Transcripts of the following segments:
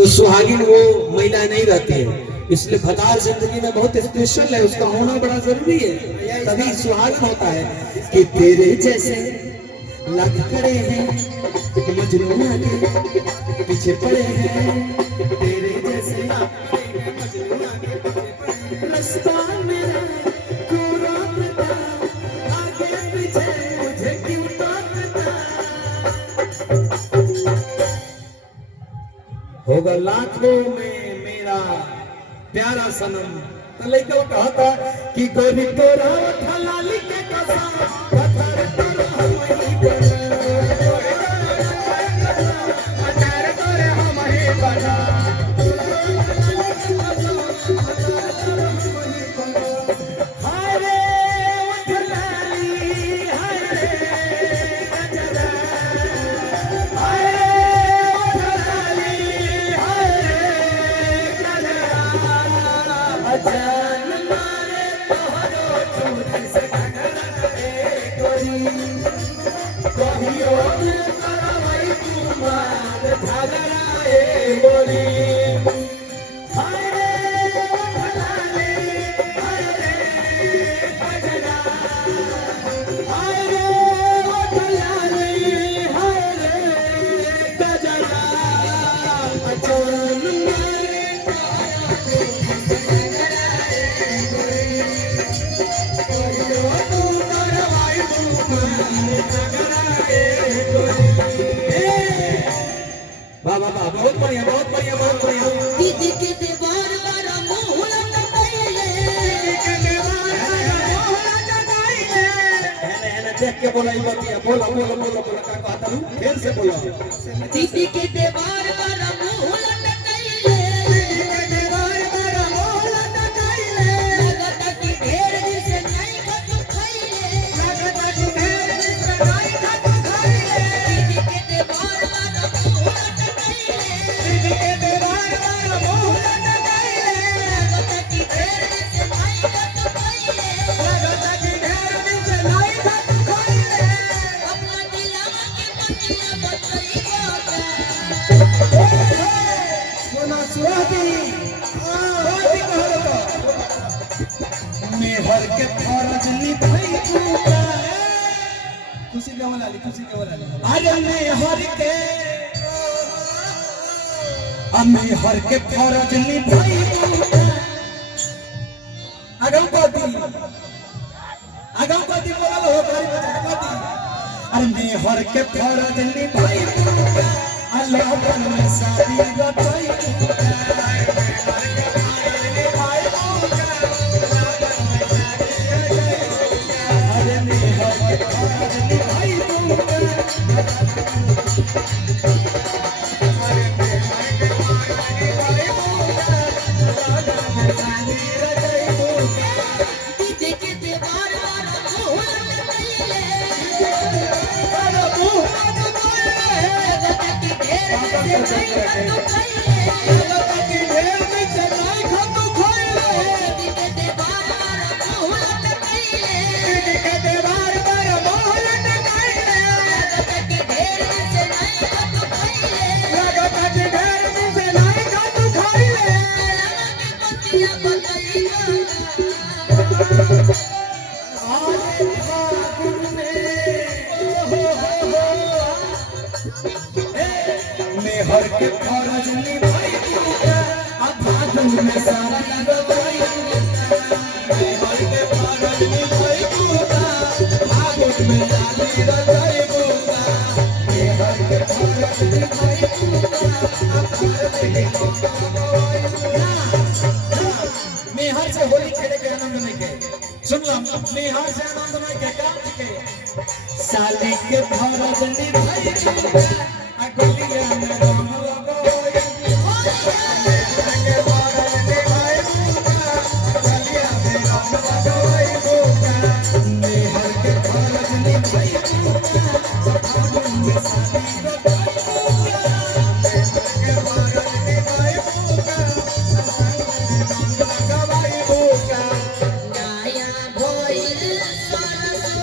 तो सुहागिन वो महिला नहीं रहती है, इसलिए भतार जिंदगी में बहुत स्पेशल है, उसका होना बड़ा जरूरी है, तभी सुहागन होता है। कि तेरे जैसे लाख खड़े हैं मजनू के पीछे पड़े हैं, तेरे जैसे लाख खड़े हैं मजनू के पीछे पड़े, रास्ता मेरा कोरा पता, आगे पीछे मुझे क्यों ताकता। होगा लाखों में मेरा प्यारा सनम, तो लड़का कहता कि गोरी तोरा ठलाली के कसम, पत्थर तोरा हमही बना, पत्थर तोरा हमही बना, हाय रे ठलाली, हाय रे गजरा, हाय रे ठलाली, हाय रे गजरा, जान मारे तोहरो चूड़ी से घगरा ए गोरी, कहियो न करवई कुमार झगड़ा ए गोरी, हाय रे ठलाली, हाय रे गजरा, हाय रे ठलाली, हाय रे गजरा, जान मारे तोहरो चूड़ी से घगरा ए गोरी, कहियो तू करवई कुमार झगड़ा ए गोरी। वाह वाह वाह, बहुत बढ़िया बहुत बढ़िया बहुत बढ़िया। दीदी के देवार वाला मुंह लटकाइले, के देवार वाला मोहरा जगाइले, है देख के बोला ई बतिया, बोला बोला बोला बोला का कहता हूं, फिर से बोला। दीदी के देवार वाला मुंह लटकाइले, के देवार वाला मोहरा जगाइले, लगता कि ढेर दिन से नहीं खा खाइले, लगता कि ढेर दिन से नहीं खा खाइले, दीदी के देवार वाला मुंह लटकाइले, के देवार वाला मोहरा जगाइले, लगता कि ढेर दिन से नहीं खा खाइले, लगता कि ढेर दिन से नहीं खा खाइले। अपना दिलवा के पतिया बतई बाबा, सोना सुहागी सुहागी कहलो मेहर के फरज निभाई तूका, खुशी के वाला खुशी के वाला अरे मेहर के मेहर के फरज निभाई तूका, आगम कदी बोलल हो भाई कदी, अरे मेहर के फरज निभाई तूका, अल्लाह पर में शादी गई तूका, अरे मेहर के फरज निभाई तूका, दीदी के देवार वाला मुंह लटकाइले, लगता कि ढेर दिन से नहीं खा खाइले, दीदी के देवार वाला मुंह लटकाइले, लगता कि ढेर दिन से नहीं खा खाइले, लगा के पतिया बतई बाबा, मेहर के फरज निभाई तूका, अब भागन में सारा लगवाई तूका, मेहर के फरज निभाई तूका, भागन में सारी रजाई तूका, मेहर के फरज निभाई तूका, अब भागन में लगवाई तूका। मेहर से होली खेले के आनंद नहीं के सुन लो, मेहर से आनंद नहीं के काम के साली के फरज निभाई तूका, आ गोलिया में रंग लगाई तूका, के फरज निभाई तूका, गोलिया में रंग लगाई तूका, मेहर के फरज निभाई तूका, भागन में शादी रचाई तूका, मेहर के फरज निभाई तूका, भागन में रंग लगाई तूका। नया भइल सरसो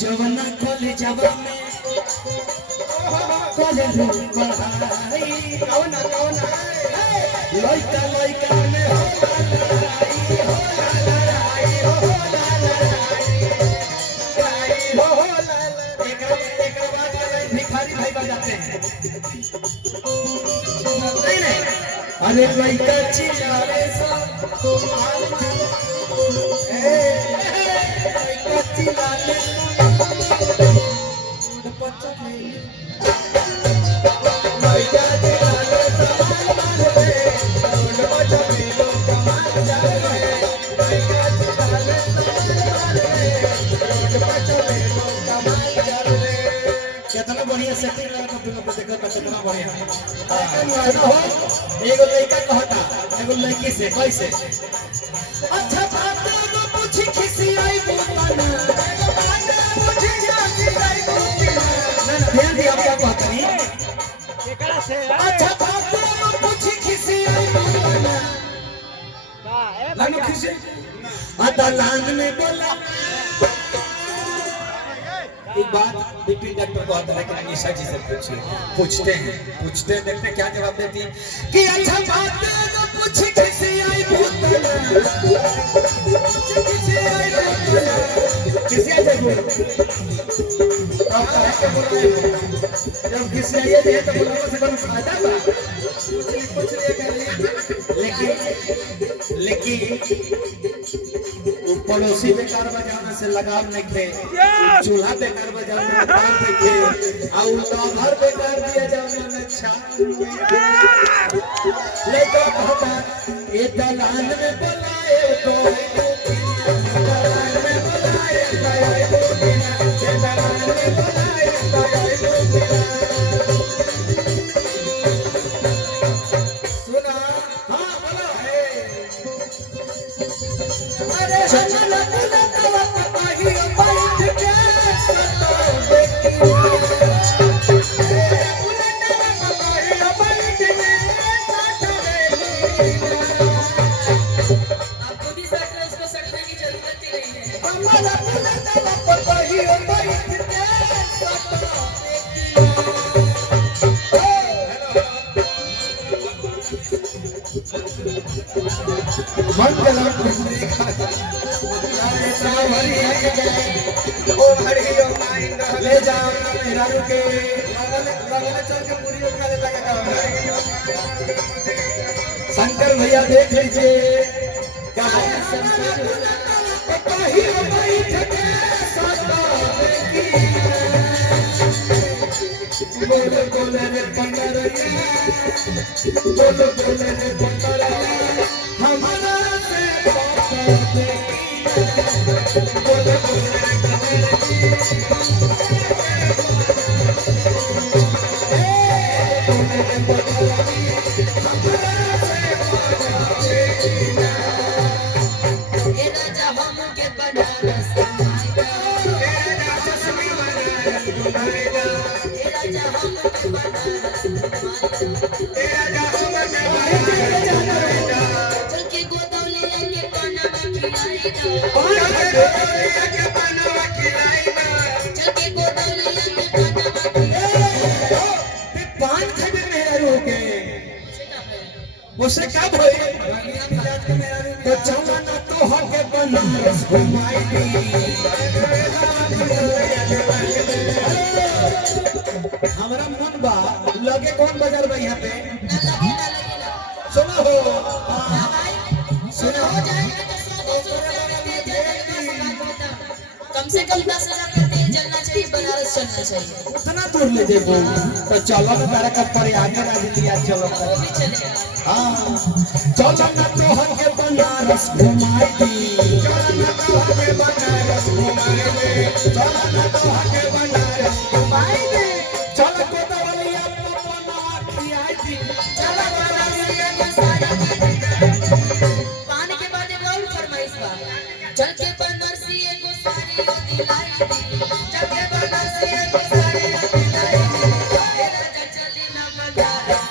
जवना खोले जवा में खोले रूप बढ़ाई कौना कौना लइका लइका में होला लड़ाई हो होला लड़ाई हो होला एक बात वाला भिखारी भाई बजाते हैं नहीं अरे लइका चिल्लावे सब लइका चिल्लावे कितना बढ़िया सेटिंग लगा तुम को देखो कितना बढ़िया एगो लड़का कहता एगो लड़की से कैसे अच्छा बात तो पूछ किसी आई बोलना एगो बात पूछ जाती आई बोलना ना ध्यान दिया क्या बात करी केकरा से अच्छा बात तो पूछ किसी आई बोलना का ए लानो किसी अदलान में बोला एक बात बिपिन डॉक्टर को आता है कि निशा जी से पूछते हैं देखते हैं क्या जवाब देती है कि अच्छा बात तो पूछ किसी आई बोलना किसी आई बोलना अब कहे के बोल रहे हैं जब किसी आई है तो बोलने से कोई फायदा बा पूछ लिया लेकिन वो पड़ोसी बेकार बजाने से लगाव नहीं थे चूल्हा बेकार बजाने में काम नहीं थे और घर बेकार दिया जाने में छाप लेकर कहता ये दलान में बुलाए तो दलान में बुलाए तो ये दलान में बुलाए तो सुना हाँ बोलो अरे चल बुला तवा पाही बैठ के सतो देखी आपको भी सट रहे उसको सटने की जरूरत ही नहीं है हमारा बुला तवा पाही बैठ के सतो मंगलम ले जाओ मेहरारू के चल के पूरी उठा ले लगा शंकर भैया देख लीजिए कहा बोलो बोले रे पंडरिया बोलो बोले रे पंडरिया हमारा से बोलो बोले रे ये राजा हम के बनारस घुमाएगा ये राजा हम के बनारस घुमाएगा चल के गोदौली लेके पानावा खिलाएगा चल के गोदौली लेके पानावा खिलाएगा पान खाबे मेहरारू के से का है उसे क्या भई तो चौना तो होके बनारस घुमाई हमरा मन बा लगे कौन बाजार बा यहाँ पे ना लगे ना सुनो हो ना भाई सुनो हो जाएगा तो 100 200 रुपया में दे देगा कम से कम 10,000 का तेल जलना चाहिए, बनारस चलना चाहिए। उतना दूर ले जेबो तो चलो ना तारा का प्रयागराज लिया चलो वो भी चलेगा। हां चलो ना तोहर के बनारस घुमाई दी चलो ना तोहर के बनारस घुमाई दे चलो ना तोहर के बनारस घुमाई दे चलो कोतवालिया पपना खियाई दी चलो बनारसिया के सारा पानी के बाद एक और फरमाइश बा। चल के बनारसी एगो साड़ी दिलाई दी, चल के बनारसी एगो साड़ी दिलाई दी, ए राजा चली ना बनारस,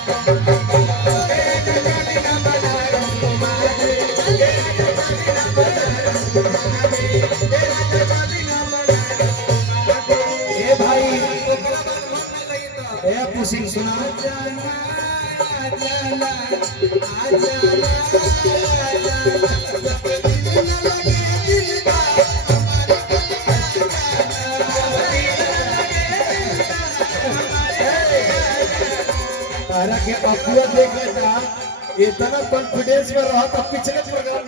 ए राजा चली ना बनारस घुमा दे, चली राजा चली ना बनारस घुमा दे, ए राजा चली ना बनारस घुमा दे। ए भाई ओकरा बाद घर में लगी तो ए पुसिंग सुना जाना जाना आ जाना तारा के अपुआ देख लेता इतना कॉन्फिडेंस में रहा तो पिछले प्रोग्राम